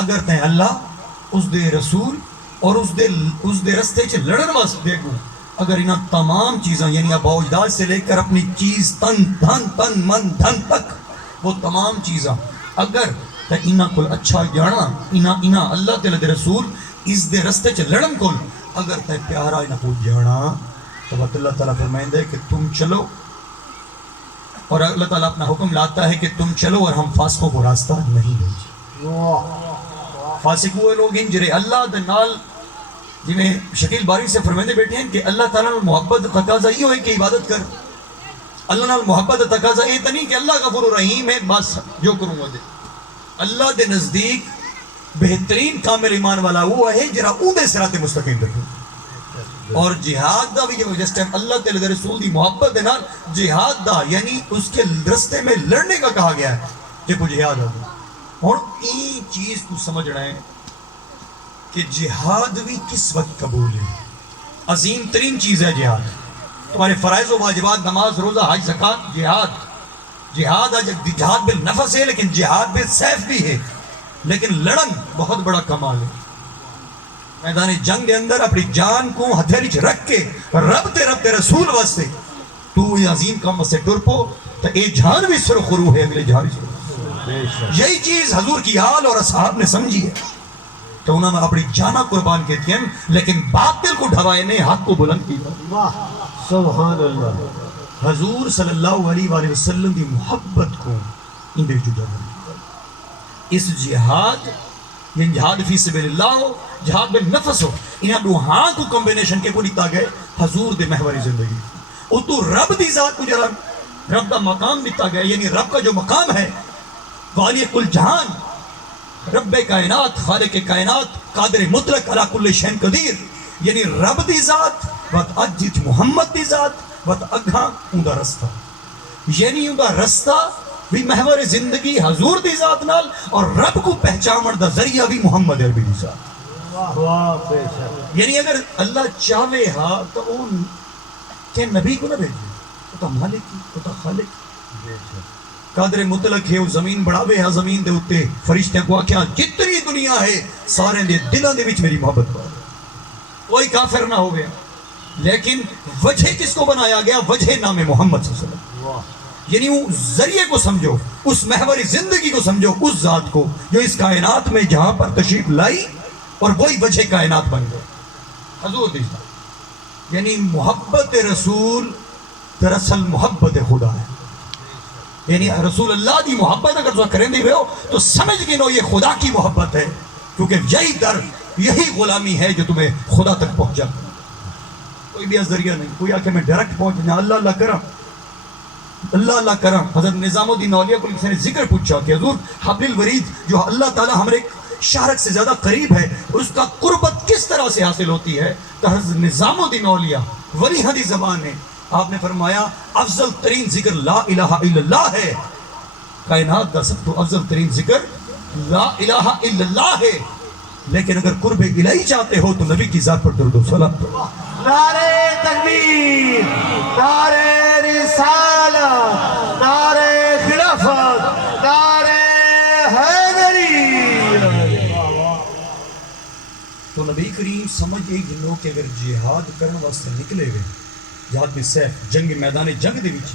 اگر تے اللہ اس دے رسول اور اس دے رستے چ لڑن واسطے دیکھو، اگر انہاں تمام چیزاں یعنی آباء و اجداد سے لے کر اپنی چیز تن من دھن تک وہ تمام چیزاں اگر تے انہاں کو اچھا جانا انہاں اللہ تعالی دے رسول اس دے رستے چ لڑن کول اگر تے پیارا انہاں کو جانا تو اللہ تعالیٰ فرمائندے کہ تم چلو، اور اللہ تعالیٰ اپنا حکم لاتا ہے کہ تم چلو اور ہم فاسقوں کو راستہ نہیں بھیجیں۔ فاسق ہوئے لوگ ہیں جرے اللہ دے نال جنہیں شکیل باری سے فرمائندے بیٹھے ہیں کہ اللہ تعالیٰ نال محبت تقاضا یہ ہوئے کہ عبادت کر، اللہ نال محبت تقاضا یہ نہیں کہ اللہ غفور رحیم ہے بس جو کروں گا دے۔ اللہ دے نزدیک بہترین کامل ایمان والا وہ ہے جرا او دے صراط مستقیم پہ۔ اور جہاد دا بھی جس ٹائم اللہ تعالی دے رسول دی محبت دے نال جہاد دا یعنی اس کے رستے میں لڑنے کا کہا گیا ہے کہ کو جہاد ہوگا۔ اور این چیز کو سمجھنا ہے کہ جہاد بھی کس وقت قبول ہے، عظیم ترین چیز ہے جہاد۔ تمہارے فرائض و واجبات نماز روزہ حج زکوٰۃ جہاد بالنفس ہے، لیکن جہاد بالسیف بھی ہے، لیکن لڑن بہت بڑا کمال ہے۔ میدان جنگ کے اندر اپنی جان کو ہتھیلی چ رکھ کے رب تے رسول واسطے تو یہ عظیم کام واسطے ٹر پو تو اے جان بھی سرخرو ہے اگلے جان بھی۔ یہی چیز حضور کی حال اور اصحاب نے سمجھی ہے تو انہوں نے اپنی جانہ قربان کی تھی لیکن باطل کو ڈھوائے نے حق کو بلند کی۔ سبحان اللہ۔ حضور صلی اللہ علیہ وآلہ وسلم کی محبت کو اندر جدا کر اس جہاد یہ جہاد فی سبیل اللہ ہو جہاد بالنفس ہو انہاں دوہاں کو کمبینیشن کے کو دیتا گئے حضور دے محوری زندگی او تو رب دی ذات کو جرا رب دا مقام دیتا گیا یعنی رب کا جو مقام ہے والی کل جہان رب کائنات خالق کائنات قادر مطلق علی کل شین قدیر یعنی رب دی ذات وقت اجج محمد دی ذات وقت اگھاں اوندا رستہ یعنی اوندا رستہ بھی محور زندگی حضور دی ذات نال اور رب کو پہچان دا ذریعہ بھی محمد عربی دی ذات یعنی اگر اللہ چاہے ہاں تو ان کہ نبی کو نہ بھیجے وہ تو مالک ہی وہ تو خالق قادر مطلق ہے وہ زمین بڑھاوے ہاں زمین دے اتے فرشتے کو آکھیا جتنی دنیا ہے سارے دے دلوں دے وچ میری محبت پا کوئی کافر نہ ہو گیا لیکن وجہ کس کو بنایا گیا وجہ نام محمد صلی اللہ علیہ وسلم یعنی وہ ذریعے کو سمجھو اس محوری زندگی کو سمجھو اس ذات کو جو اس کائنات میں جہاں پر تشریف لائی اور وہی وجہ کائنات بن گئے حضور دی ذات یعنی محبت رسول دراصل محبت خدا ہے یعنی رسول اللہ دی محبت اگر تو کریں دی ہو تو سمجھ گئے نو یہ خدا کی محبت ہے کیونکہ یہی در یہی غلامی ہے جو تمہیں خدا تک پہنچا کوئی بھی ذریعہ نہیں کوئی آکے میں ڈائریکٹ پہنچنا اللہ اللہ کرم اللہ اللہ کرم حضرت نظام الدین اولیاء کو کسی نے ذکر پوچھا کہ حضور حبل الورید جو اللہ تعالی ہمارے شارک سے زیادہ قریب ہے اس کا قربت کس طرح سے حاصل ہوتی ہے تو حضرت نظام الدین اولیاء ولی حدیث زبان ہے آپ نے فرمایا افضل ترین ذکر لا الہ الا اللہ ہے کائنات کا سب تو افضل ترین ذکر لا الہ الا اللہ ہے لیکن اگر قرب الہی چاہتے ہو تو نبی کی ذات پر درود و سلام کرو نعرہ تکبیر نعرہ رسالت نعرہ خلافت نعرہ حیدری تو نبی کریم سمجھ گئی جنوں کہ اگر جہاد کرنے واسطے نکلے ہوئے جہاد میں سیف جنگ میدان جنگ دے وچ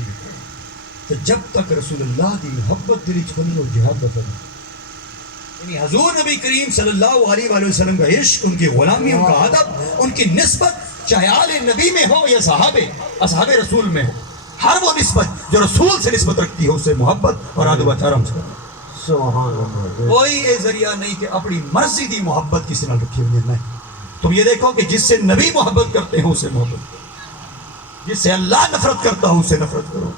تو جب تک رسول اللہ دی محبت دل وچ بنی اور جہاد نہ کرے یعنی حضور نبی کریم صلی اللہ علیہ وآلہ وسلم کا عشق ان کی غلامی ان کا ادب ان کی نسبت چاہے آل نبی میں ہو یا اصحاب رسول میں ہو ہر وہ نسبت جو رسول سے نسبت رکھتی ہو اسے محبت اور ادب و احترام سے کوئی یہ ذریعہ نہیں کہ اپنی مرضی دی محبت کسی نال رکھی ہوئی نہیں تم یہ دیکھو کہ جس سے نبی محبت کرتے ہیں اسے محبت کرو جس سے اللہ نفرت کرتا ہو اسے نفرت کرو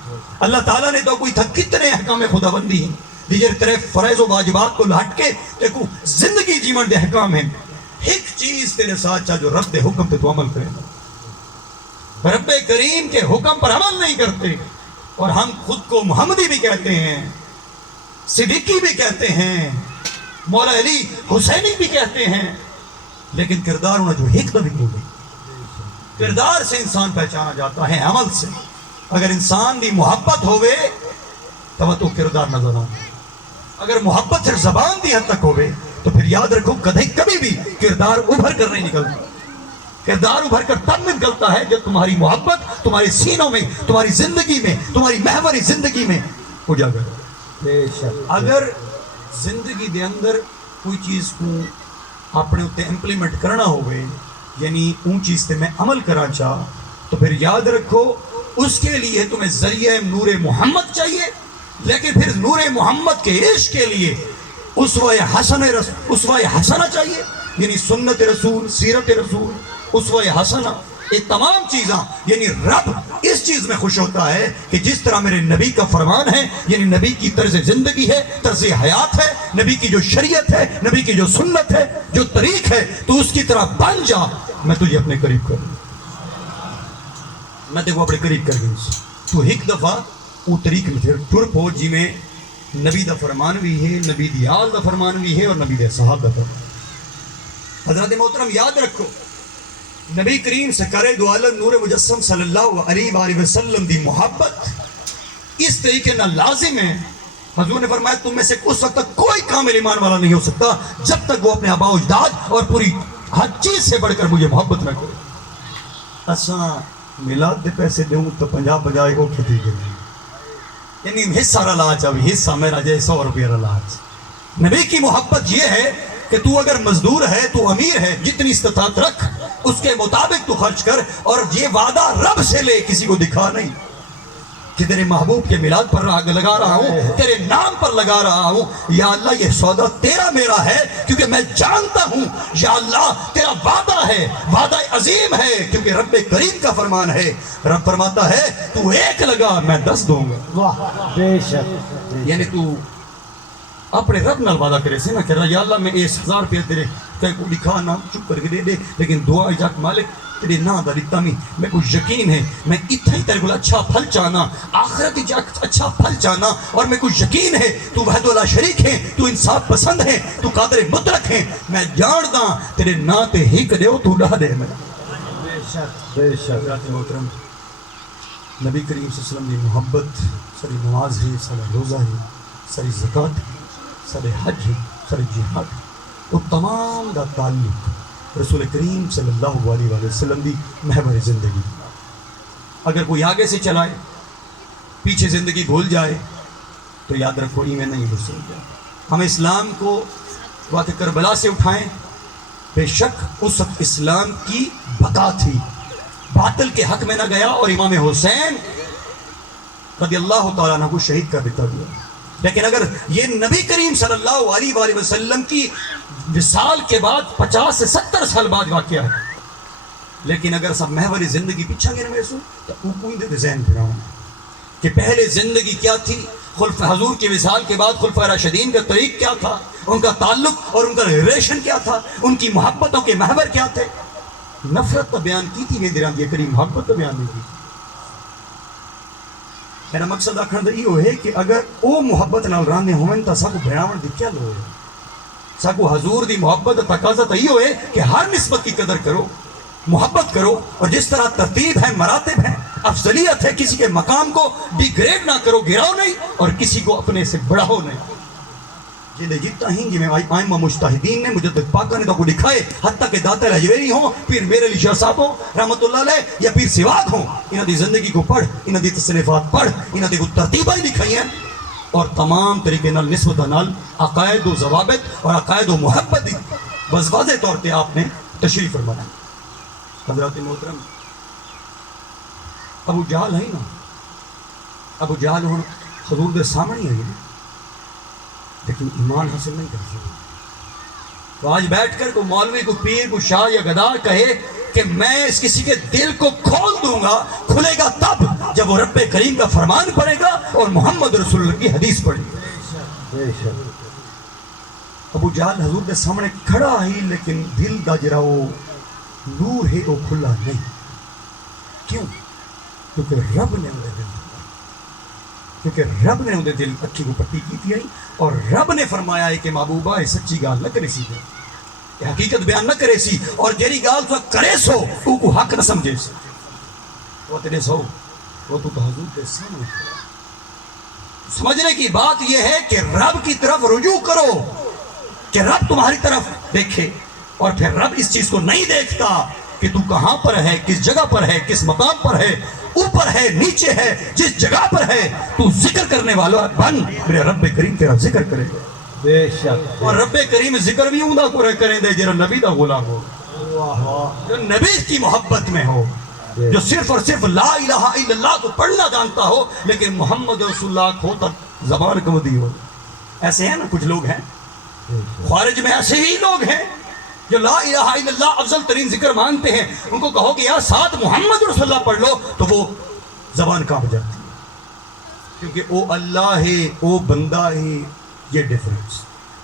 اللہ تعالیٰ نے تو کوئی تھا کتنے احکام خدا بندی ہیں دیگر طرح فرائض و واجبات کو ہٹ کے دیکھو زندگی جیون دے احکام ہیں ایک چیز تیرے ساتھ چاہ جو رب دے حکم پہ تو عمل کرے رب کریم کے حکم پر عمل نہیں کرتے اور ہم خود کو محمدی بھی کہتے ہیں صدیقی بھی کہتے ہیں مولا علی حسینی بھی کہتے ہیں لیکن کردار انہیں جو ایک دبی ہو گئی کردار سے انسان پہچانا جاتا ہے عمل سے اگر انسان دی محبت ہوئے تو کردار نظر آتا اگر محبت صرف زبان دی حد تک ہوئے تو پھر یاد رکھو کبھی بھی کردار ابھر کر نہیں نکلتا. کردار ابھر کر تب نکلتا ہے جب تمہاری محبت تمہارے سینوں میں، تمہاری زندگی میں، تمہاری محوری زندگی میں اجاگر ہو. بے شک. اگر زندگی دے اندر کوئی چیز کو اپنے اتنے امپلیمنٹ کرنا ہوئے، یعنی اون چیز تے میں عمل کرنا چاہ، تو پھر یاد رکھو اس کے لیے تمہیں ذریعہ نور محمد چاہیے. لیکن پھر نور محمد کے عشق کے لیے اسوہ حسنہ چاہیے، یعنی سنت رسول، سیرت رسول، اسوہ حسنہ. یہ تمام چیزاں، یعنی رب اس چیز میں خوش ہوتا ہے کہ جس طرح میرے نبی کا فرمان ہے، یعنی نبی کی طرز زندگی ہے، طرز حیات ہے، نبی کی جو شریعت ہے، نبی کی جو سنت ہے، جو طریق ہے، تو اس کی طرح بن جا، میں تجھے اپنے قریب کروں. میں دیکھو اپنے قریب کر گئی. تو ایک دفعہ وہ طریق میں پھر ٹر پو جی میں نبی دا فرمان بھی ہے، نبی دی آل دا فرمان بھی ہے، اور نبی دے صحاب دا فرمان. حضرت محترم یاد رکھو، نبی کریم سرکار دو عالم نور مجسم صلی اللہ علیہ وآلہ وسلم دی محبت اس طریقے نہ لازم ہے. حضور نے فرمایا تم میں سے اس وقت تک کوئی کامل ایمان والا نہیں ہو سکتا جب تک وہ اپنے آباء و اجداد اور پوری ہر چیز سے بڑھ کر مجھے محبت نہ کرے. اساں میلاد دے پیسے دوں تو 50 کو کھتی گئی، یعنی حصہ رلا چاہیے، حصہ میرا جائے 100 روپیہ رلا. نبی کی محبت یہ ہے کہ تو اگر مزدور ہے، تو امیر ہے، جتنی استطاعت رکھ اس کے مطابق تو خرچ کر، اور یہ وعدہ رب سے لے، کسی کو دکھا نہیں کہ تیرے محبوب کے میلاد پر لگا رہا ہوں، تیرے نام پر لگا رہا ہوں. یا اللہ یہ سودا تیرا میرا ہے کیونکہ میں جانتا ہوں یا اللہ تیرا وعدہ ہے، وعدہ عظیم ہے، کیونکہ رب کریم کا فرمان ہے. رب فرماتا ہے تو 1 لگا میں 10 دوں گا. واہ بے شک. یعنی تو اپنے رب نال وعدہ کرے سے نہ کہہ رہا یا اللہ میں 1000 روپیہ تیرے کہیں کو لکھا نہ چپ کر کے دے دے، لیکن دعا جاک مالک تیرے نا دا دیتا میں کو یقین ہے میں اتھا ہی تیرے کو اچھا پھل چاہنا، آخرت جا اچھا پھل چاہنا، اور میں کو یقین ہے تو وحد اللہ شریک ہے، تو انصاف پسند ہے، تو قادر مطلق ہے. میں جاندا تیرے نا تے ہک دیو تو ڈا دے. میں بے شک بے شک. محترم نبی کریم صلی اللہ علیہ وسلم کی محبت ساری نماز ہے، سارا روزہ ہے، ساری زکوٰۃ ہے، سارے حج ہے، سارے جہاد ہے، وہ تمام دا تعلق رسول کریم صلی اللہ علیہ وسلم دی محور زندگی. اگر کوئی آگے سے چلائے پیچھے زندگی بھول جائے تو یاد رکھو ایمان نہیں گھس جائے. ہم اسلام کو وقت کربلا سے اٹھائیں، بے شک اس وقت اسلام کی بقا تھی، باطل کے حق میں نہ گیا، اور امام حسین رضی اللہ تعالیٰ عنہ کو شہید کر دیتا گیا. لیکن اگر یہ نبی کریم صلی اللہ علیہ وآلہ وسلم کی وصال کے بعد 50 سے 70 سال بعد واقعہ ہے، لیکن اگر سب محور زندگی پیچھا گئے میں سو تو کوئی دے ذہن پھراؤں کہ پہلے زندگی کیا تھی، حضور کی وصال کے بعد خلفائے راشدین کا طریق کیا تھا، ان کا تعلق اور ان کا ریلیشن کیا تھا، ان کی محبتوں کے محور کیا تھے. نفرت تو بیان کی تھی میں درام یہ کریم، محبت تو بیان نہیں کی. میرا مقصد آخر دا یہ ہے کہ اگر او محبت نال رانے ہوئن تا ساکو بھیڑاون دی کیا لوگ ہے. ساکو حضور دی محبت تقاضا تا یہ ہوئے کہ ہر نسبت کی قدر کرو، محبت کرو، اور جس طرح ترتیب ہے، مراتب ہے، افضلیت ہے، کسی کے مقام کو ڈیگریڈ نہ کرو، گراؤ نہیں، اور کسی کو اپنے سے بڑھاؤ نہیں. جنہیں جتنا ہی میں آئمہ مجتہدین نے مجدد پاکہ نے تو کو دکھائے، حتیٰ کہ داتا الحجویری ہوں، پیر میرے علی شاہ صاحب ہوں رحمت اللہ علیہ، یا پیر سواد ہوں، انہاں دی زندگی کو پڑھ، انہاں دی تصنیفات پڑھ، انہاں دی کو ترتیبہ ہی دکھائی ہیں، اور تمام طریقے نال نسبت نال عقائد و ضوابط اور عقائد و محبت دی واضح طور پہ آپ نے تشریف فرمایا. حضرات محترم ابو جہل ہے نا، ابو جہل ہوں حضور دے سامنے آئی ہے، لیکن ایمان حاصل نہیں کر سکتا. تو آج بیٹھ کر کوئی مولوی، کوئی پیر، کوئی شاہ یا گدار کہے کہ میں اس کسی کے دل کو کھول دوں گا، کھلے گا تب جب وہ رب کریم کا فرمان پڑھے گا اور محمد رسول اللہ کی حدیث پڑھے گا. ابو جہل حضور کے سامنے کھڑا ہی، لیکن دل دا جرا وہ نور ہے وہ کھلا نہیں. کیوں؟ کیونکہ رب نے انہیں دل، کیونکہ رب نے انہیں دل اکھی کو پٹی کی تھی، اور رب نے فرمایا ہے کہ محبوبہ سچی گال نہ کرے سی، حقیقت بیان نہ کرے سی، اور جیری گال تو کرے سو تو کو حق نہ سمجھے سی. وہ تیرے سو وہ تو حضور کے سامنے سمجھنے کی بات یہ ہے کہ رب کی طرف رجوع کرو، کہ رب تمہاری طرف دیکھے، اور پھر رب اس چیز کو نہیں دیکھتا کہ تو کہاں پر ہے، کس جگہ پر ہے، کس مقام پر ہے، اوپر ہے، نیچے ہے، جس جگہ پر ہے تو ذکر کرنے والا بن، میرے رب کریم تیرا ذکر کرے گا۔ بے شک اور رب کریم ذکر بھی اوندا کو کریں دے جرا نبی دا غلام ہو، واہ واہ جو نبی کی محبت میں ہو، جو صرف اور صرف لا الہ الا اللہ کو پڑھنا جانتا ہو، لیکن محمد رسول اللہ کو تک زبان کو دی ہو۔ ایسے ہیں نا کچھ لوگ ہیں خارج میں، ایسے ہی لوگ ہیں جو لا الہ الا اللہ افضل ترین ذکر مانتے ہیں، ان کو کہو کہ یار ساتھ محمد رسول اللہ پڑھ لو تو وہ زبان کانپ جاتی ہے، کیونکہ او اللہ ہے، او بندہ ہے، یہ ڈیفرنس۔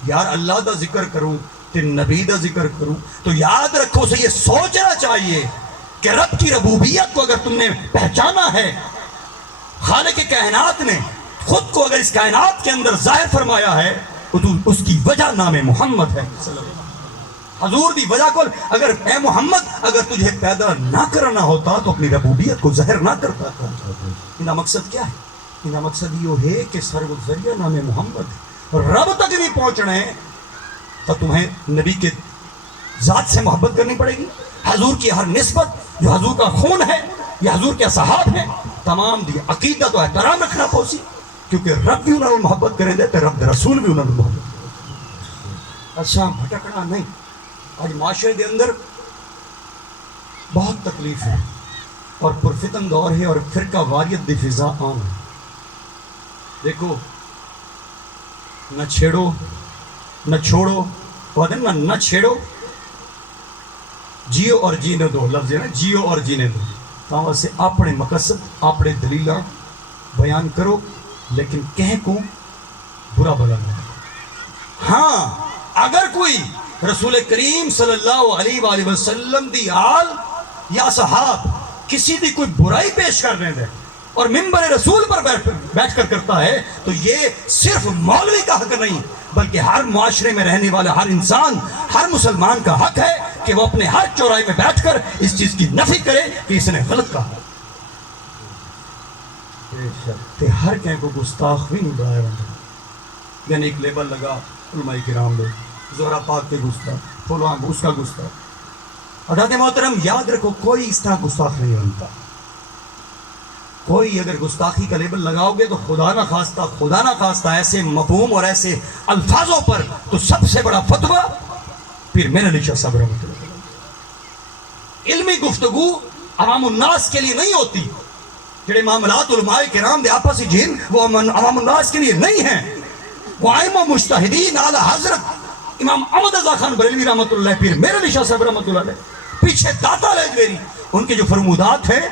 یار اللہ دا ذکر کروں تے نبی دا ذکر کروں تو یاد رکھو اسے یہ سوچنا چاہیے کہ رب کی ربوبیت کو اگر تم نے پہچانا ہے، خالق کائنات نے خود کو اگر اس کائنات کے اندر ظاہر فرمایا ہے تو اس کی وجہ نام محمد ہے صلی اللہ علیہ وسلم۔ حضور دی وجہ کو اگر اے محمد اگر تجھے پیدا نہ کرنا ہوتا تو اپنی ربوبیت کو ظاہر نہ کرتا تھا۔ ان کا مقصد کیا ہے؟ ان کا مقصد یہ ہے کہ سرو ذریعہ نام محمد ہے، رب تک بھی پہنچنا ہے تو تمہیں نبی کے ذات سے محبت کرنی پڑے گی۔ حضور کی ہر نسبت جو حضور کا خون ہے یا حضور کے صحاب ہیں، تمام دی عقیدت و احترام رکھنا پوسی، کیونکہ رب بھی انہوں نے محبت کریں دے تو رب رسول بھی انہوں نے محبت کریں۔ اچھا بھٹکنا نہیں۔ آج معاشرے دے اندر بہت تکلیف ہے اور پرفتن دور ہے اور فرقہ واریت دی فضا عام ہے۔ دیکھو نہ چھیڑو نہ چھوڑو، نہ چھیڑو، جیو اور جینے دو، لفظ ہے نا جیو اور جینے دو، تاں سے اپنے مقصد اپنے دلیلہ بیان کرو، لیکن کہیں کو برا بلا نہ کرو۔ ہاں اگر کوئی رسول کریم صلی اللہ علیہ وآلہ وسلم دی آل یا صحاب کسی دی کوئی برائی پیش کر رہے ہیں اور ممبر رسول پر بیٹھ کر کرتا ہے تو یہ صرف مولوی کا حق نہیں بلکہ ہر معاشرے میں رہنے والا ہر انسان، ہر مسلمان کا حق ہے کہ وہ اپنے ہر چوراہے میں بیٹھ کر اس چیز کی نفی کرے کہ اس نے غلط کہا۔ کہ ہر کہیں کو گستاخ بھی نہیں بنایا بندہ، یعنی ایک لیبل لگا علماء کرام لوگ زہرا پاک کے گستاخ، فلاں اس کا گستاخ۔ حضرات محترم یاد رکھو کوئی اس طرح گستاخ نہیں بنتا۔ کوئی اگر گستاخی کا لیبل لگاؤ گے تو خدا نہ خواستہ ایسے مفہوم اور ایسے الفاظوں پر تو سب سے بڑا فتویٰ پھر میرے علی شاہ صاحب رحمۃ اللہ علیہ۔ علمی گفتگو عوام الناس کے لیے نہیں ہوتی، جڑے معاملات علماء کرام دے آپس جن وہ عوام الناس کے لیے نہیں ہیں، وہ ائمہ مجتہدین اعلی حضرت امام احمد رضا خان بریلوی رحمۃ اللہ علیہ، پھر میرے علی شاہ صاحب رحمۃ اللہ علیہ، پیچھے داتا لجویری، ان کے جو فرمودات ہیں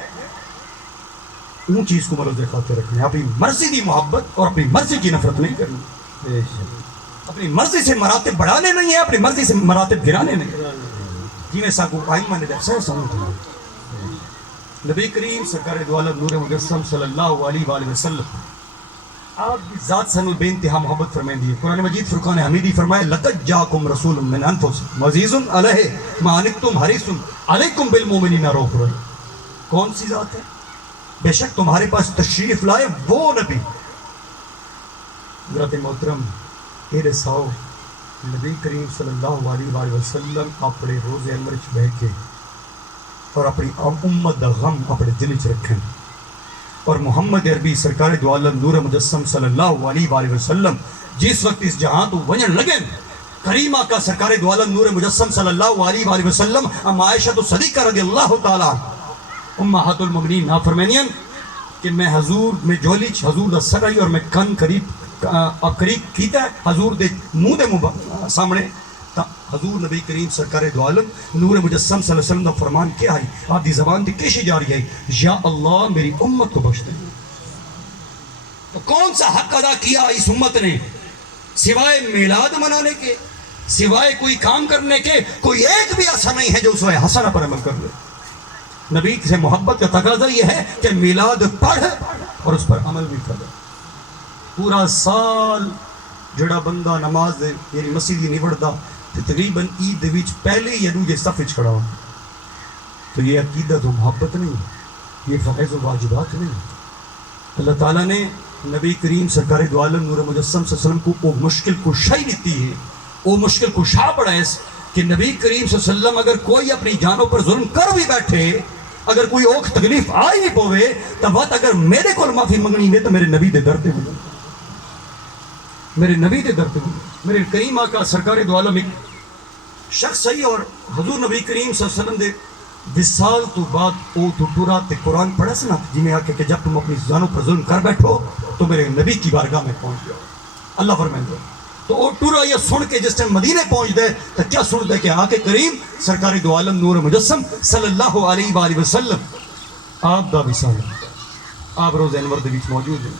ان چیز کو مروز خاطر رکھنا ہے، اپنی مرضی کی محبت اور اپنی مرضی کی نفرت نہیں کرنی، اپنی مرضی سے مراتب بڑھانے نہیں ہیں، اپنی مرضی سے مراتب گرانے نہیں۔ جی میں ساکو ائمہ نے درسہ سمجھا نبی کریم سرکار دو عالم نور مجسم صلی اللہ علیہ وآلہ وسلم آپ کی ذات سے بے انتہا محبت فرمائیں دی۔ قرآن مجید فرقان حمیدی فرمائے لقد جاکم رسول من انفسکم عزیز علیہ ما عنتم حریص علیکم بالمؤمنین رؤوف رحیم۔ کون سی ذات ہے؟ بے شک تمہارے پاس تشریف لائے وہ نبی۔ حضرت محترم اے رساؤ نبی کریم صلی اللہ علیہ وآلہ وسلم اپنے روز انور بہ کے اور اپنی امت دا غم اپنے دل چ رکھیں، اور محمد عربی سرکار دو عالم نور مجسم صلی اللہ علیہ وآلہ وسلم جس وقت اس جہاں تو ونجن لگے کریمہ کا سرکار دو عالم نور مجسم صلی اللہ علیہ وآلہ وسلم ام عائشہ صدیقہ رضی اللہ تعالی امہات المؤمنین فرمینین کہ میں حضور میں جولیچ حضور دا سر آئی اور میں کن قریب کیتا ہے حضور دے منہ دے سامنے، حضور نبی کریم سرکار دو عالم نور مجسم صلی اللہ علیہ وسلم دا فرمان کیا ہے؟ آپ دی زبان دی کیشی جاری ہے یا اللہ میری امت کو بخش دے۔ تو کون سا حق ادا کیا اس امت نے سوائے میلاد منانے کے، سوائے کوئی کام کرنے کے؟ کوئی ایک بھی ایسا نہیں ہے جو اس وقت حسنہ پر عمل کر لے۔ نبی سے محبت کا تقاضا یہ ہے کہ میلاد پڑھ اور اس پر عمل بھی کر۔ پورا سال جڑا بندہ نماز دے یعنی مسجد نہیں پڑھتا تقریباً عید دے وچ پہلے یا دوجے صف وچ کھڑا ہو، تو یہ عقیدت و محبت نہیں ہے، یہ فرائض و واجبات نہیں ہے۔ اللہ تعالیٰ نے نبی کریم سرکار دو عالم نور مجسم صلی اللہ علیہ وسلم کو وہ مشکل کشائی دیتی ہے، وہ مشکل کشا پڑا ہے کہ نبی کریم صلی اللہ علیہ وسلم اگر کوئی اپنی جانوں پر ظلم کر بھی بیٹھے، اگر کوئی اوکھ تکلیف آئی بھی پوے تب وقت اگر میرے کو معافی منگنی ہے تو میرے نبی دے درتے ہوئے، میرے نبی دے درتے ہوئے، میرے کریم آقا سرکار دو عالم ایک شخص صحیح اور حضور نبی کریم صلی اللہ علیہ وسلم دے وصال تو بعد او تو ٹورا تے قرآن پڑھا سنا جی میں آکے کہ جب تم اپنی جانوں پر ظلم کر بیٹھو تو میرے نبی کی بارگاہ میں پہنچ جاؤ، اللہ فرمائیں گے تو او ٹورا یہ سن کے جس ٹائم مدینے پہنچ دے تو کیا سن دے کہ آقے کریم سرکار دو عالم نور مجسم صلی اللہ علیہ وآلہ وسلم آپ دا وصال آپ روز انور دے وچ موجود ہیں،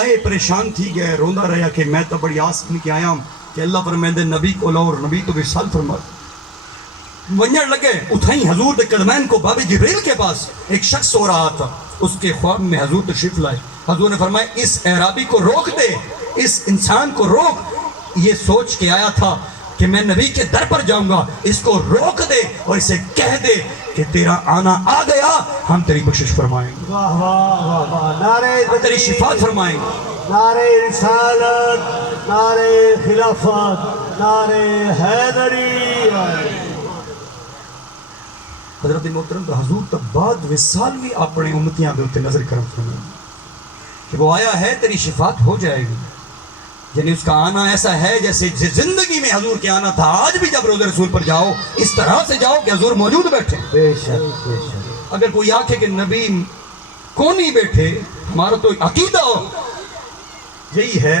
آئے پریشان تھی گئے روندا رہا کہ میں تو بڑی آس بن کے آیا ہوں کہ اللہ فرمائیں دے نبی کو لو اور نبی تو وصال فرما ونجڑ لگے اتھائیں حضور دے قدمین کو باب جبریل کے پاس ایک شخص ہو رہا تھا، اس کے خواب میں حضور تشریف لائے، حضور نے فرمایا اس اعرابی کو روک دے، اس انسان کو روک، یہ سوچ کے آیا تھا کہ میں نبی کے در پر جاؤں گا، اس کو روک دے اور اسے کہہ دے کہ تیرا آنا آ گیا، ہم تیری بخشش فرمائیں گے، واہ واہ واہ واہ، نعرہ تیری تکبیر، شفاعت فرمائیں گے۔ نعرہ رسالت، نعرہ خلافت، نعرہ حیدری۔ حضرت محترم تو حضور تب بعد وصال بھی اپنے امتیاں دے ہوتے نظر کرم فرمائیں کہ وہ آیا ہے تیری شفاعت ہو جائے گی، یعنی اس کا آنا ایسا ہے جیسے زندگی میں حضور کے آنا تھا، آج بھی جب روضہ رسول پر جاؤ اس طرح سے جاؤ کہ حضور موجود بیٹھے، بے شک بے شک، اگر کوئی آنکھے کہ نبی کو نہیں بیٹھے، ہمارا تو عقیدہ یہی ہے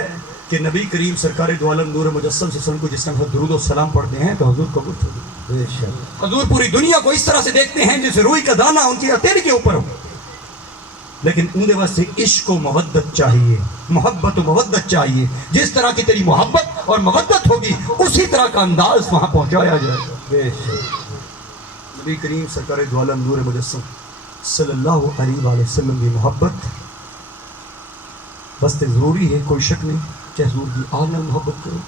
کہ نبی کریم سرکار دو عالم نور مجسم صلی اللہ علیہ وسلم کو جس طرح حضور و سلام پڑھتے ہیں تو حضور قبول ہوتے ہیں، بے شک، حضور پوری دنیا کو اس طرح سے دیکھتے ہیں جیسے روئی کا دانہ ان کی ہتھیلی کے اوپر ہو، لیکن اندے واسطے عشق و مودت چاہیے، محبت و مودت چاہیے، جس طرح کی تیری محبت اور مودت ہوگی اسی طرح کا انداز وہاں پہنچایا جائے گا۔ بے شک، نبی کریم سرکار دو عالم نور مجسم صلی اللہ علیہ وآلہ وسلم کی محبت بس ضروری ہے، کوئی شک نہیں کہ حضور کی آل نال محبت کرو،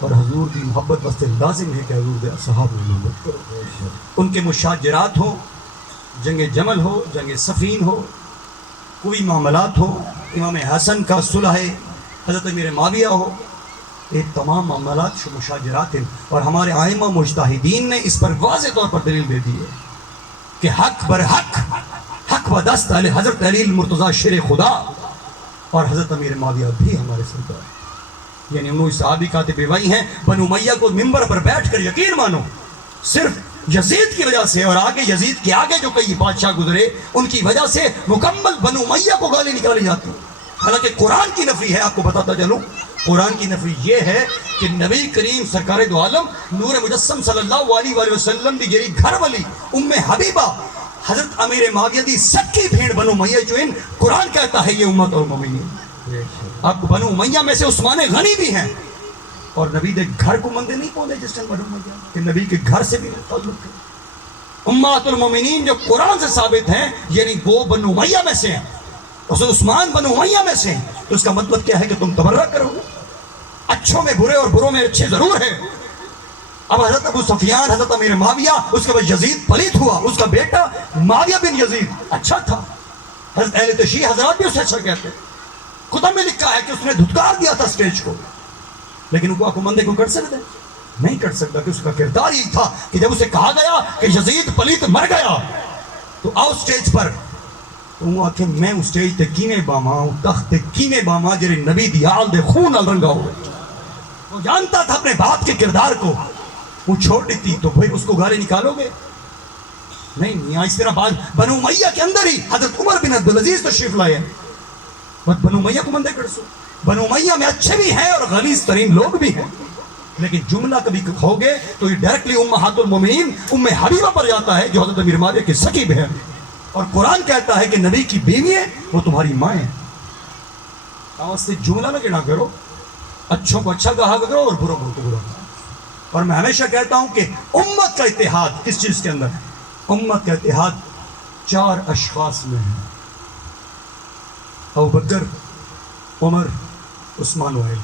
اور حضور کی محبت بس لازم ہے کہ حضور کے اصحاب میں محبت کرو، بے شک، ان کے مشاجرات ہوں، جنگ جمل ہو، جنگ صفین ہو، کوئی معاملات ہو، امام حسن کا صلح ہے، حضرت امیر معاویہ ہو، یہ تمام معاملات مشاجرات ہیں، اور ہمارے ائمہ مجتہدین نے اس پر واضح طور پر دلیل دے دی ہے کہ حق بر حق، حق و دست علی حضرت علی المرتضیٰ شیر خدا اور حضرت امیر معاویہ بھی ہمارے سردار، یعنی انہوں صحابی کاتب وحی ہیں، بنو امیہ کو ممبر پر بیٹھ کر یقین مانو صرف یزید کی وجہ سے، اور آگے یزید کے آگے جو کئی بادشاہ گزرے ان کی وجہ سے مکمل بنو امیہ کو گالی نکالی جاتی، حالانکہ قرآن کی نفی ہے، آپ کو بتاتا چلوں قرآن کی نفی یہ ہے کہ نبی کریم سرکار دو عالم نور مجسم صلی اللہ علیہ وآلہ وسلم دی جری گھر والی ام حبیبہ حضرت امیر معاویہ دی سکی بھیڑ بنو امیہ جو ان قرآن کہتا ہے یہ امت اور مومنین، بے شک، آپ کو بنو امیہ میں سے عثمان غنی بھی ہیں، اور نبی دے گھر کو مندے نہیں پہنچے جس ٹائم بنو امیہ کہ نبی کے گھر سے بھی تعلق ہے، امہات المومنین جو قرآن سے ثابت ہیں یعنی وہ بنو امیہ میں سے ہیں، حضرت عثمان بنو امیہ میں سے ہیں، تو اس کا مطلب کیا ہے کہ تم تبرہ کرو گے، اچھوں میں برے اور بروں میں اچھے ضرور ہیں۔ اب حضرت ابو سفیان، حضرت امیر معاویہ، اس کے بعد یزید پلیت ہوا، اس کا بیٹا معاویہ بن یزید اچھا تھا، حضرت اہل تشیع حضرات بھی اسے اچھا کہتے ہیں، کتب میں لکھا ہے کہ اس نے دھتکار دیا تھا سٹیج کو، لیکن وہ کو مندے کو کر سکتے نہیں کر سکتا، کہ اس کا کردار یہی تھا کہ جب اسے کہا گیا کہ یزید پلیت مر گیا تو آؤ سٹیج پر، تو وہ آکھے میں اس سٹیج تے کینے باما ہوں، تخت تے کینے باما جرے نبی دی آل دے خون نال رنگا ہوئے، وہ جانتا تھا اپنے باپ کے کردار کو، وہ چھوڑ دیتی تو پھر اس کو گالی نکالو گے نہیں، یہاں اس طرح بعد بنو امیہ کے اندر ہی حضرت عمر بن عبدالعزیز تشریف لائے، بس بنو امیہ کو مندے کر سو، بنو امیہ میں اچھے بھی ہیں اور غلیظ ترین لوگ بھی ہیں، لیکن جملہ کبھی کھوگے تو یہ ڈائریکٹلی امہات المومنین ام حبیبہ پر جاتا ہے جو حضرت امیر معاویہ کی سکی بہن، اور قرآن کہتا ہے کہ نبی کی بیوی ہے وہ تمہاری ماں ہے، آواز سے جملہ نہ گنا کرو، اچھوں کو اچھا کہا کرو اور بروں کو برا، اور میں ہمیشہ کہتا ہوں کہ امت کا اتحاد کس چیز کے اندر ہے؟ امت کا اتحاد 4 اشخاص میں ہے، ابو بکر، عمر، عثمان و علی،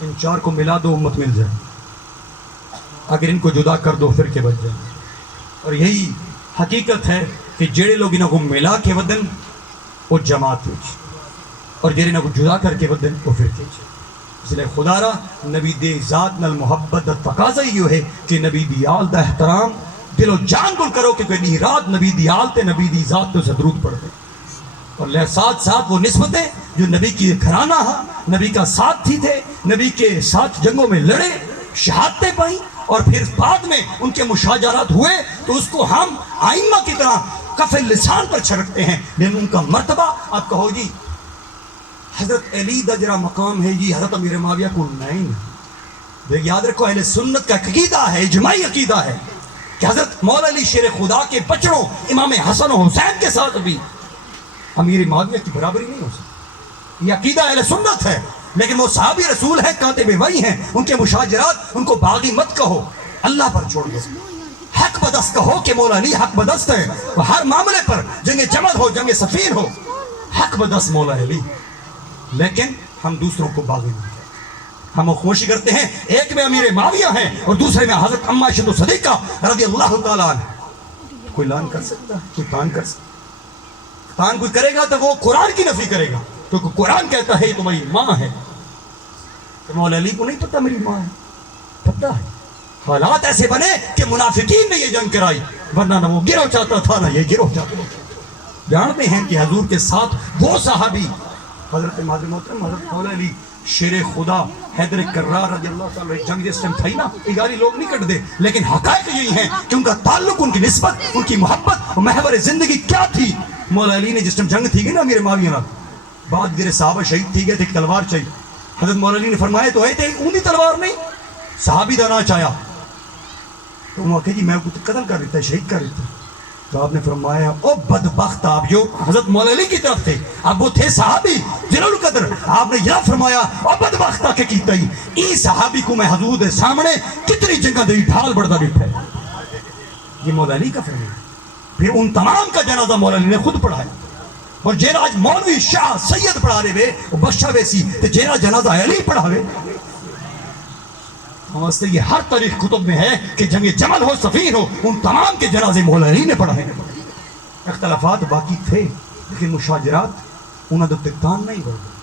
ان 4 کو ملا دو امت مل جائے، اگر ان کو جدا کر دو پھر کے بچ جائیں، اور یہی حقیقت ہے کہ جڑے لوگ انہوں کو ملا کے ودن وہ جماعت ہوئی، اور جیرے نہ کو جدا کر کے بدن کو پھر کھینچے. اس لیے خدا را نبی دے ذات نال محبت دا تقاضا یہ ہے کہ نبی دی آل دا احترام دل و جان کو کرو کہ کوئی نہیں رات نبی دی آل تے نبی دی ذات تو درود پڑھتے. اور ساتھ ساتھ وہ نسبتیں جو نبی کی گھرانہ ہا نبی کا ساتھ تھی تھے, نبی کے ساتھ جنگوں میں لڑے, شہادتیں پائیں, اور پھر بعد میں ان کے مشاجرات ہوئے تو اس کو ہم آئمہ کی طرح کف لسان پر چھڑکتے ہیں. لیکن ان کا مرتبہ آپ کہو جی حضرت علی دا جرا مقام ہے جی حضرت امیر معاویہ کو نہیں. یاد رکھو اہل سنت کا عقیدہ ہے, اجماعی عقیدہ ہے کہ حضرت مولا علی شیر خدا کے بچڑوں امام حسن و حسین کے ساتھ بھی امیر معاویہ کی برابری نہیں ہو سکتی. یہ عقیدہ اہل سنت ہے. لیکن وہ صحابی رسول ہیں, کاتب وحی ہیں, ان کے مشاجرات ان کو باغی مت کہو, اللہ پر چھوڑ دو. حق بدست کہو کہ مولا علی حق بدست ہے, وہ ہر معاملے پر جنگ جمل ہو جنگ صفین ہو حق بدست مولا علی. لیکن ہم دوسروں کو باغی نہیں کرتے, ہم خوشی کرتے ہیں ایک میں امیر معاویہ ہیں اور دوسرے میں حضرت عمہ عائشہ صدیقہ رضی اللہ تعالیٰ عنہ. کوئی لان کر سکتا ہے؟ کوئی تان کر سکتا؟ تان کوئی کرے گا تو وہ قرآن کی نفی کرے گا, کیونکہ قرآن کہتا ہے یہ تمہاری ماں ہے. تو مولا علی کو نہیں پتہ میری ماں ہے, پتہ ہے. حالات ایسے بنے کہ منافقین نے یہ جنگ کرائی, ورنہ نہ وہ گروہ چاہتا تھا نہ یہ گروہ چاہتا تھا. جانتے ہیں کہ حضور کے ساتھ وہ صحابی حضرت محترم حضرت مولا علی شیر خدا حیدر کرار رضی اللہ تعالیٰ جنگ جس ٹائم تھی نا, اگاری لوگ نہیں کٹ دے, لیکن حقائق یہی ہیں کہ ان کا تعلق, ان کی نسبت, ان کی محبت اور محور زندگی کیا تھی. مولا علی نے جس ٹائم جنگ تھی گئی نا امیر معاویہ نال, بعد گرے صحابہ شہید تھی گئے تھے, ایک تلوار چاہیے. حضرت مولا علی نے فرمایا تو تھے اونی تلوار نہیں, صحابی دا نہ چاہیا تو وہ کہ جی میں کو قتل کر دیتا ہے, شہید کر دیتا. تو آپ نے فرمایا او بدبخت, آپ جو حضرت مولا علی کی طرف تھے, اب وہ تھے صحابی جلال القدر, آپ نے یہ فرمایا او بدبخت کے کیتا ہی ای صحابی کو میں حضور دے سامنے کتنی جگہ دے ڈھال بڑھتا بیٹھا ہے. یہ مولا علی کا فرمان. پھر ان تمام کا جنازہ مولا علی نے خود پڑھایا, اور جیرا آج مولوی شاہ سید پڑھا رہے وے وہ بخشا ویسی تو جیرا جنازہ علی پڑھاوے. واسطے یہ ہر تاریخ کتب میں ہے کہ جنگ جمل ہو صفین ہو ان تمام کے جنازے مولا علی نے پڑھائے. اختلافات باقی تھے لیکن مشاجرات انہوں نے تکتان نہیں بڑھ گئے.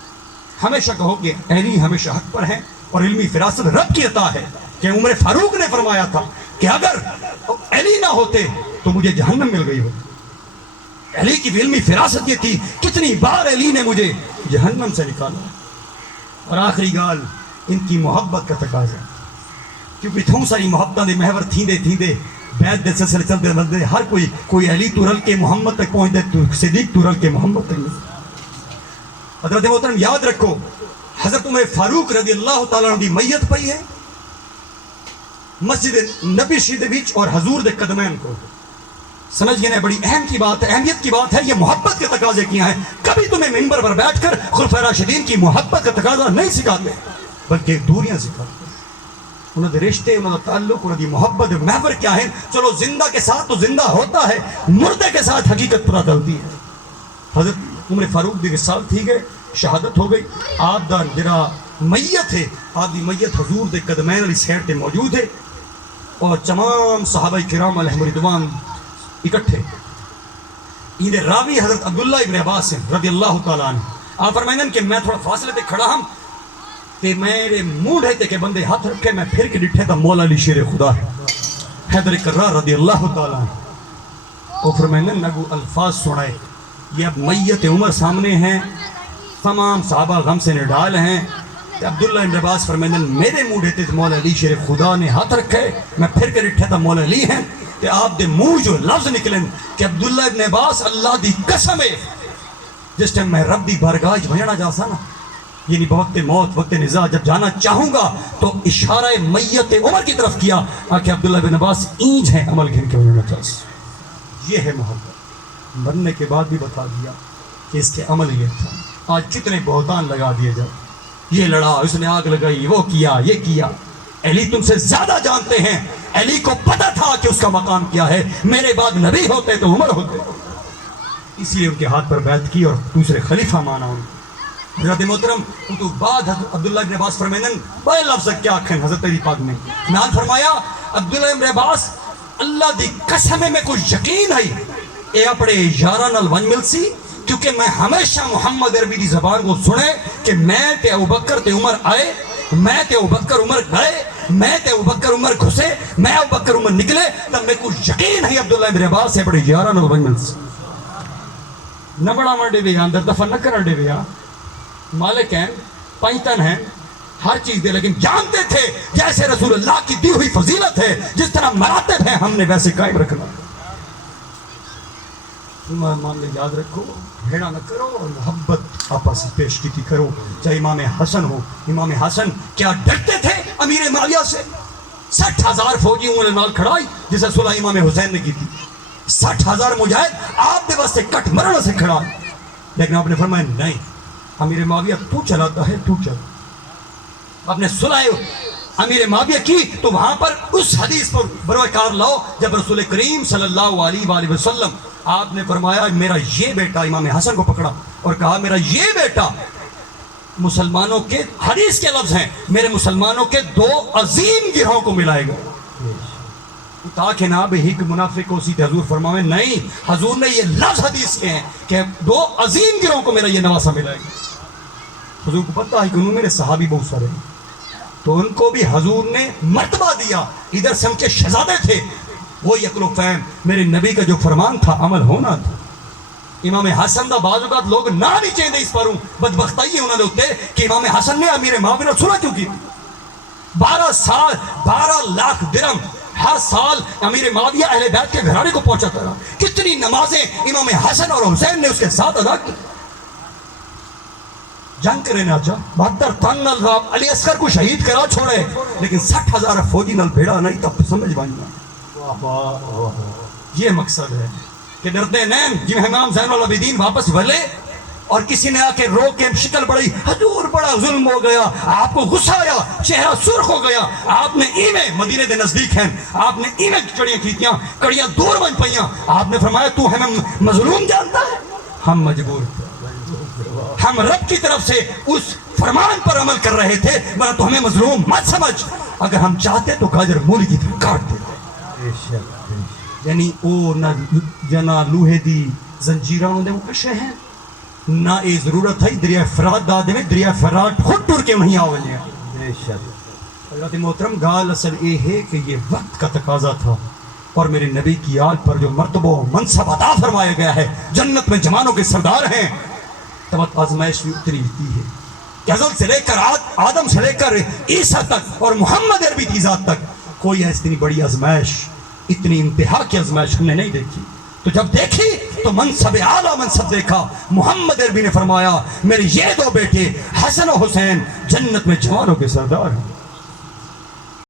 ہمیشہ کہو کہ علی ہمیشہ حق پر ہیں, اور علمی فراست رب کی عطا ہے کہ عمر فاروق نے فرمایا تھا کہ اگر علی نہ ہوتے تو مجھے جہنم مل گئی ہوتی. علی کی علمی فراست یہ تھی, کتنی بار علی نے مجھے جہنم سے نکالا. اور آخری گال ان کی محبت کا تقاضا, کیونکہ تھوں ساری محبتاں دے محور تھیندے تھیندے بیعت دے سلسلے چلتے بلدے ہر کوئی علی تو رل کے محمد تک پہنچ دے, تو صدیق تو رل کے محمد تک نہیں. حضرت محترم یاد رکھو حضرت عمر فاروق رضی اللہ تعالیٰ عنہ دی میت پئی ہے مسجد نبی شریف دے وچ, اور حضور دے قدمین کو سمجھ گئے. بڑی اہم کی بات ہے, اہمیت کی بات ہے. یہ محبت کے تقاضے کیا ہیں. کبھی تمہیں منبر پر بیٹھ کر خلفائے راشدین کی محبت کا تقاضا نہیں سکھاتے, بلکہ دوریاں سکھاتے. انہوں نے رشتے, انہوں نے تعلق, انہوں نے محبت محور کیا ہے. چلو زندہ کے ساتھ تو زندہ ہوتا ہے, مردے کے ساتھ حقیقت پتہ چلتی ہے. حضرت عمر فاروق دی وصال تھی گئے, شہادت ہو گئی. آپ دا جرا میت ہے, آپ دی میت حضور دے قدمین علی سیٹ تے موجود ہے, اور تمام صحابہ کرام علیہم رضوان اکٹھے. یہ راوی حضرت عبداللہ ابن عباس رضی اللہ تعالیٰ عنہ. آپ فرمائیں کہ میں تھوڑا فاصلے تے کھڑا ہوں کہ میرے منہ ڈھیتے کہ بندے ہاتھ رکھے, میں پھر کے ڈٹھے تھا مولا علی شیر خدا حیدر کرار رضی اللہ تعالیٰ عنہ. اور فرمائیں نگو الفاظ سنائے, یہ اب میت عمر سامنے ہیں, تمام صحابہ غم سے نڈال ہیں. عبداللہ ابن عباس فرمائیں میرے منہ ڈھیتے مولا علی شیر خدا نے ہاتھ رکھے, میں پھر کے ڈٹھے تھا مولا علی ہیں. کہ آپ دے منہ جو لفظ نکلیں کہ عبداللہ ابن عباس اللہ دی قسم ہے, جس ٹائم میں رب دی بارگاہ بھجنا جا سا نا, یعنی وقت موت وقت نزاع جب جانا چاہوں گا تو اشارہ میت عمر کی طرف کیا کہ عبداللہ بن عباس اینج ہیں عمل گھن کے بھجنا چاہس. یہ ہے محبت. مرنے کے بعد بھی بتا دیا کہ اس کے عمل یہ تھا. آج کتنے بہتان لگا دیے جائے, یہ لڑا, اس نے آگ لگائی, وہ کیا, یہ کیا. علی تم سے زیادہ جانتے ہیں. علی کو پتا تھا کہ اس کا مقام کیا ہے. میرے بعد نبی ہوتے تو عمر ہوتے, اس لیے ان کے ہاتھ پر بیعت کی اور دوسرے خلیفہ مانا. حضرت محترم تو بعد عبداللہ ابن عباس فرمائیں بڑے لفظ کیا کھن حضرت علی پاک نے نال فرمایا عبداللہ ابن عباس اللہ دی قسم میں کوئی یقین ہے اے اپنے یاراں نال ون مل سی کیونکہ میں ہمیشہ محمد عربی دی زبان کو سنے کہ میں تے ابوبکر تے عمر آئے، میں تے ابوبکر عمر گئے، میں تے ابوبکر عمر گھسے، میں ابوبکر عمر نکلے، تب میں کچھ یقین ہے عبداللہ ابن عباس سے بڑے یارہ نہ بنگل سے نہ بڑا منڈے بھی اندر دفن نہ کرنے بھی مالک ہیں، پائنتن ہیں، ہر چیز دے، لیکن جانتے تھے جیسے رسول اللہ کی دی ہوئی فضیلت ہے، جس طرح مراتب ہیں، ہم نے ویسے قائم رکھنا۔ ایمان نے یاد رکھو، بھیڑا نہ کرو اور محبت آپس پیش کی کرو۔ چاہے امام حسن ہو، امام حسن کیا ڈرتے تھے امیر معاویہ سے؟ 60,000 فوجی انہوں نے نال کھڑائی جسے صلح امام حسین نے کی تھی، 60,000 مجاہد آپ نے بس سے کٹ مرنا سے کھڑا، لیکن آپ نے فرمایا نہیں امیر معاویہ تو چلاتا ہے، تو چل۔ آپ نے صلح امیر معاویہ کی تو وہاں پر اس حدیث پر بروئے کار لاؤ جب رسول کریم صلی اللہ علیہ وآلہ وسلم آپ نے فرمایا میرا یہ بیٹا، امام حسن کو پکڑا اور کہا میرا یہ بیٹا مسلمانوں کے، حدیث کے لفظ ہیں، میرے مسلمانوں کے 2 عظیم گروہوں کو ملائے گا۔ تاکہ نہ بھی ایک منافق کو سیدھے حضور فرماوے نہیں، حضور نے یہ لفظ حدیث کے ہیں کہ 2 عظیم گروہوں کو میرا یہ نواسہ ملائے گا۔ حضور کو پتہ ہے کہ انہوں میرے صحابی بہت سارے ہیں، تو ان کو بھی حضور نے مرتبہ دیا، ادھر سے ان کے شہزادے تھے، وہی عقل و فہم، میرے نبی کا جو فرمان تھا عمل ہونا تھا۔ امام حسن دا بعض اوقات لوگ نہ نہیں چاہتے اس پر بدبختائی انہوں نے ہوتے کہ امام حسن نے امیر معاویہ نے صلح کیوں کی؟ 12 سال 12 لاکھ درم ہر سال امیر معاویہ اہل بیت کے گھرانے کو پہنچاتا رہا، کتنی نمازیں امام حسن اور حسین نے اس کے ساتھ ادا کی۔ جنگ کرے نہ جا 72 تن نال راب علی اصغر کو شہید کرا چھوڑے، لیکن 60,000 فوجی نال بھیڑا نہیں، تب سمجھ بائیں۔ یہ مقصد ہے کہ ڈرتے نین جن امام زین العابدین واپس ولے اور کسی نے آ کے رو کے شکل بڑی، حضور بڑا ظلم ہو گیا، آپ کو غصہ آیا، چہرہ سرخ ہو گیا، آپ نے ایویں مدینے دے نزدیک ہیں، آپ نے ایویں کڑیاں کیتیاں، کڑیاں دور بن پئیاں، آپ نے فرمایا تو ہمیں مظلوم جانتا ہے؟ ہم مجبور تھے، ہم رب کی طرف سے اس فرمان پر عمل کر رہے تھے، ورنہ تو ہمیں مظلوم مت سمجھ، اگر ہم چاہتے تو گاجر مولی کی طرح کاٹ دیتے۔ یعنی او نہ جنا لوہے دی زنجیران دے وہ کشے ہیں، نہ اے ضرورت ہے دریا فرات دا دے میں دریا فرات خود ٹور کے نہیں آولے ہیں۔ حضرت محترم گال اصل اے ہے کہ یہ وقت کا تقاضا تھا، اور میرے نبی کی آل پر جو مرتبہ و منصب عطا فرمایا گیا ہے، جنت میں جوانوں کے سردار ہیں، تب آزمائش بھی اتری ہوتی ہے کہ حضرت سے لے کر آدم سے لے کر عیسیٰ تک اور محمد عربی کی ذات تک کوئی اتنی بڑی آزمائش، اتنی انتہا کی آزمائش ہم نے نہیں دیکھی۔ تو جب دیکھی تو منصب اعلیٰ منصب دیکھا، محمد عربی نے فرمایا میرے یہ 2 بیٹے حسن و حسین جنت میں جوانوں کے سردار ہیں۔